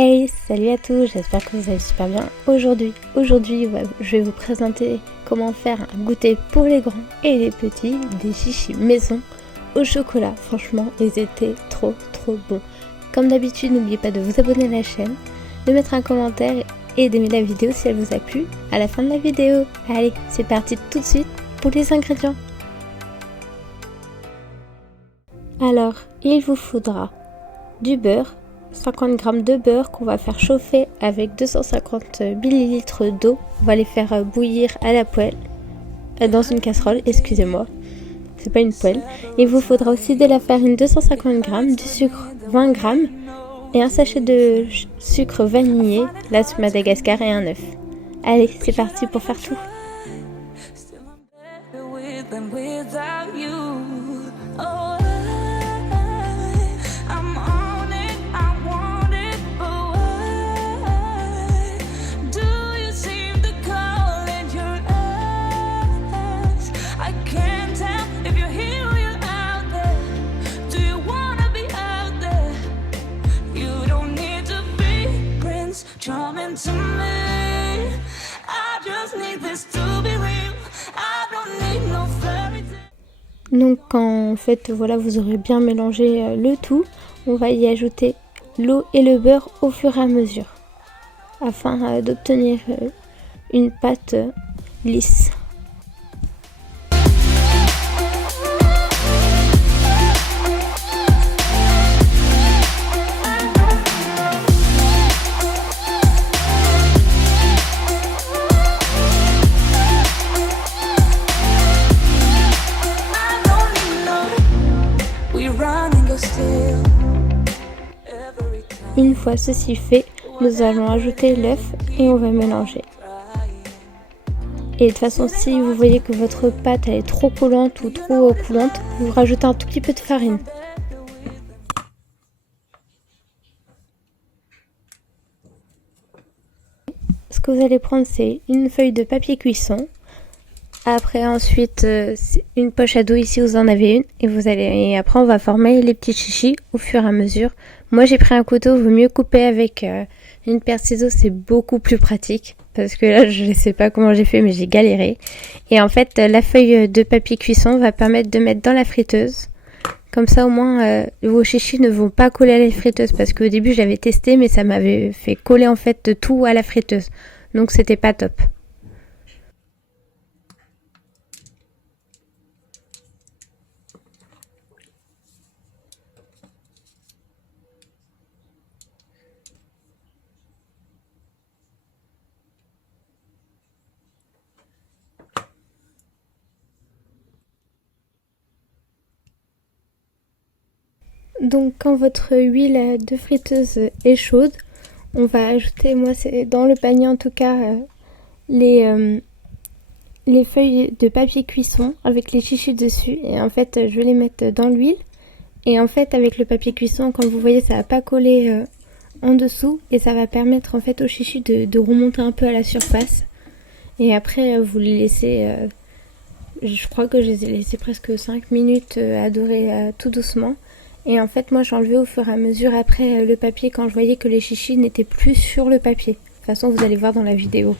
Hey, salut à tous, j'espère que vous allez super bien. Aujourd'hui, je vais vous présenter comment faire un goûter pour les grands et les petits, des chichis maison au chocolat. Franchement, ils étaient trop bons. Comme d'habitude, n'oubliez pas de vous abonner à la chaîne, de mettre un commentaire et d'aimer la vidéo si elle vous a plu à la fin de la vidéo. Allez, c'est parti tout de suite pour les ingrédients. Alors, il vous faudra du beurre, 50 g de beurre qu'on va faire chauffer avec 250 ml d'eau. On va les faire bouillir à la poêle, dans une casserole, excusez-moi, c'est pas une poêle. Il vous faudra aussi de la farine 250 g, du sucre 20 g et un sachet de sucre vanillé, là sur Madagascar, et un œuf. Allez, c'est parti pour faire tout. Donc en fait voilà, vous aurez bien mélangé le tout. On va y ajouter l'eau et le beurre au fur et à mesure afin d'obtenir une pâte lisse. Une fois ceci fait, nous allons ajouter l'œuf et on va mélanger. Et de toute façon, si vous voyez que votre pâte elle est trop collante ou trop coulante, vous rajoutez un tout petit peu de farine. Ce que vous allez prendre, c'est une feuille de papier cuisson. Après, ensuite, une poche à dos, ici vous en avez une. Et après, on va former les petits chichis au fur et à mesure. Moi, j'ai pris un couteau, vaut mieux couper avec une paire de ciseaux, c'est beaucoup plus pratique. Parce que là, je ne sais pas comment j'ai fait, mais j'ai galéré. Et en fait, la feuille de papier cuisson va permettre de mettre dans la friteuse. Comme ça, au moins, vos chichis ne vont pas coller à la friteuse. Parce qu'au début, je l'avais testé, mais ça m'avait fait coller en fait tout à la friteuse. Donc, c'était pas top. Donc quand votre huile de friteuse est chaude, on va ajouter, moi c'est dans le panier en tout cas, les feuilles de papier cuisson avec les chichis dessus. Et en fait je vais les mettre dans l'huile. Et en fait avec le papier cuisson, comme vous voyez, ça va pas coller en dessous. Et ça va permettre en fait aux chichis de remonter un peu à la surface. Et après vous les laissez, je crois que je les ai laissés presque 5 minutes à dorer tout doucement. Et en fait, moi, j'enlevais au fur et à mesure après le papier quand je voyais que les chichis n'étaient plus sur le papier. De toute façon, vous allez voir dans la vidéo.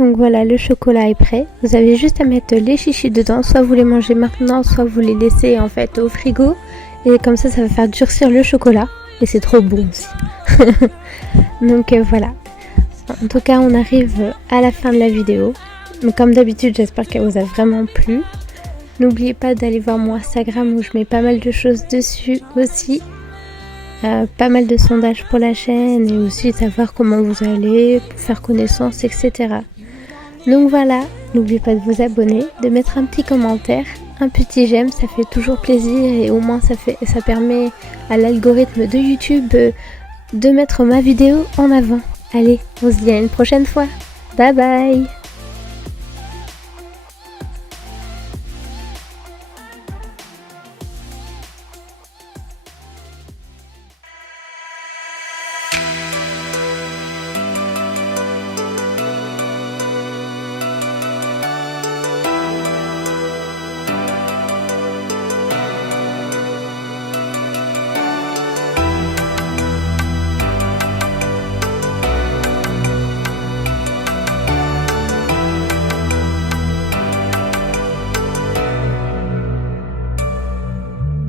Donc voilà, le chocolat est prêt. Vous avez juste à mettre les chichis dedans. Soit vous les mangez maintenant, soit vous les laissez en fait au frigo. Et comme ça va faire durcir le chocolat. Et c'est trop bon aussi. Donc voilà. En tout cas, on arrive à la fin de la vidéo. Donc comme d'habitude, j'espère qu'elle vous a vraiment plu. N'oubliez pas d'aller voir mon Instagram où je mets pas mal de choses dessus aussi. Pas mal de sondages pour la chaîne et aussi savoir comment vous allez, pour faire connaissance, etc. Donc voilà, n'oubliez pas de vous abonner, de mettre un petit commentaire, un petit j'aime, ça fait toujours plaisir et au moins ça permet à l'algorithme de YouTube de mettre ma vidéo en avant. Allez, on se dit à une prochaine fois. Bye bye!